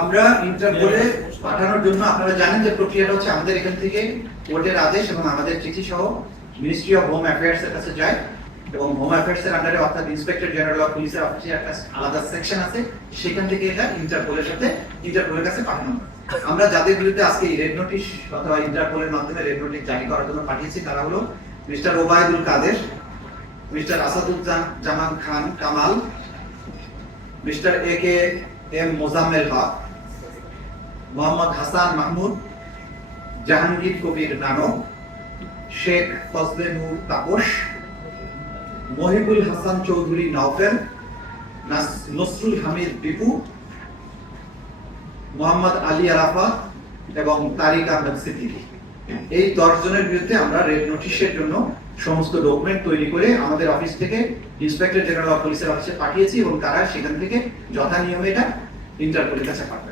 আমরা ইন্টারপোলে পাঠানোর জন্য আপনারা জানেন যে প্রক্রিয়াটা হচ্ছে আমাদের এখান থেকে কোর্টের আদেশ এবং আমাদের চিঠি সহ মিনিস্ট্রি অফ হোম অ্যাফেয়ার্স এর কাছে যায় এবং হোম অ্যাফেয়ার্স এর আন্ডারে অর্থাৎ ইন্সপেক্টর জেনারেল অফ পুলিশের অফিসে একটা আলাদা সেকশন আছে, সেখান থেকে এটা ইন্টারপোলের সাথে ইন্টারপোলের কাছে পাঠানো। আমরা যাদের বিরুদ্ধে আজকে এই রেড নোটিশ অথবা ইন্টারপোলের মাধ্যমে রেড নোটিশ জারি করার জন্য পাঠিয়েছি, তারা হলো mister Obaidul Quader mister Asaduzzaman Khan Kamal mister A K M Mozammel Haque Mohammad Hasan Mahmud, Jahangir Kabir Nanak, Sheikh Fazle Taposh, Mohibul Hasan Chowdhury Nowfel Nasrul Hamid Bipu, Mohammad Ali Arafat এবং তারিক আহমেদ সিদ্দিকী। এই দশ জনের বিরুদ্ধে আমরা red নোটিশের জন্য সমস্ত document তৈরি করে আমাদের অফিস থেকে ইন্সপেক্টর জেনারেল অফ পুলিশের অফিসে পাঠিয়েছি এবং তারা সেখান থেকে যথা নিয়মে এটা ইন্টারপোলের কাছে পাঠাবে।